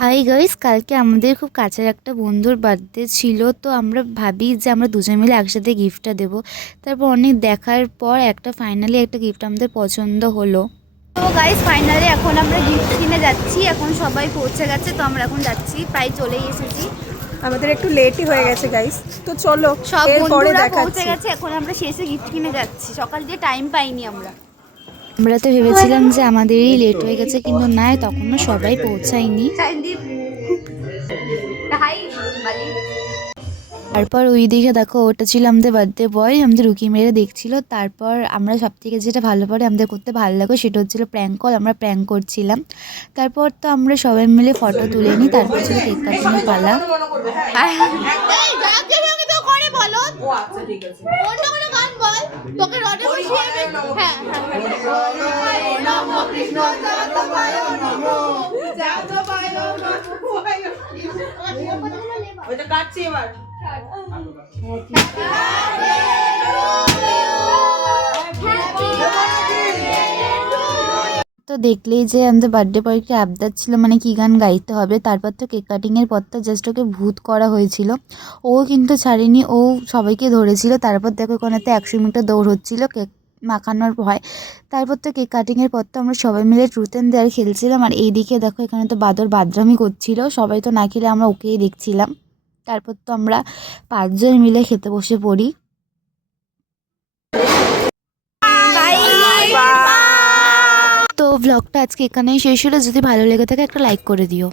Hi guys, কালকে আমাদের খুব কাছের একটা বন্ধুর বার্থডে ছিল। তো আমরা ভাবি যে আমরা দুজন মিলে একসাথে গিফটটা দেব। তারপর অনেক দেখার পর ফাইনালি একটা গিফট আমাদের পছন্দ হলো। তো গাইস, ফাইনালি এখন আমরা গিফট কিনে যাচ্ছি। এখন সবাই পৌঁছে গেছে, তো আমরা এখন যাচ্ছি, প্রায় চলেই এসেছি। আমাদের একটু লেটই হয়ে গেছে গাইস, তো চলো সব এরপরে বন্ধুরা পৌঁছে দেখাচ্ছি। গেছে, এখন আমরা শেষে গিফট কিনে যাচ্ছি। সকাল দিয়ে টাইম পাইনি আমরা। আমরা তো ভেবেছিলাম যে আমাদেরই লেট হয়ে গেছে, কিন্তু না, তখনও সবাই পৌঁছায়নি। তারপর ওই দিকে দেখো, ওটা ছিল আমাদের বার্থডে বয়, আমাদের রুকি মেরে দেখছিল। তারপর আমরা সব থেকে যেটা ভালো পরে আমাদের করতে ভালো লাগে সেটা হচ্ছিল প্র্যাঙ্ক কল। আমরা প্র্যাঙ্ক করছিলাম। তারপর তো আমরা সবাই মিলে ফটো তুলে নিই। তারপর ছিল কেক কাটিংয়ের পালা। কাটছি এবার। তো দেখলেই যে আমাদের বার্থডে বয়ের কি আবদার ছিল, মানে কি গান গাইতে হবে। তারপর তো কেক কাটিংয়ের পর তো জাস্ট ওকে ভূত করা হয়েছিল। ও কিন্তু ছাড়েনি, ও সবাইকে ধরেছিল। তারপর দেখো ওখানেতে 100 মিটার দৌড় হচ্ছিল কেক মাখানোর ভয়। তারপর তো কেক কাটিংয়ের পর তো আমরা সবাই মিলে ট্রুথ অ্যান্ড ডেয়ার খেলছিলাম। আর এইদিকে দেখো এখানে তো বাদর বাদরামি করছিল, সবাই তো না খেলে আমরা ওকেই দেখছিলাম। তারপর তো আমরা 5জন মিলে খেতে বসে পড়ি। তো ব্লগটা আজকে এখানেই শেষ হলো। যদি ভালো লেগে থাকে একটা লাইক করে দিও।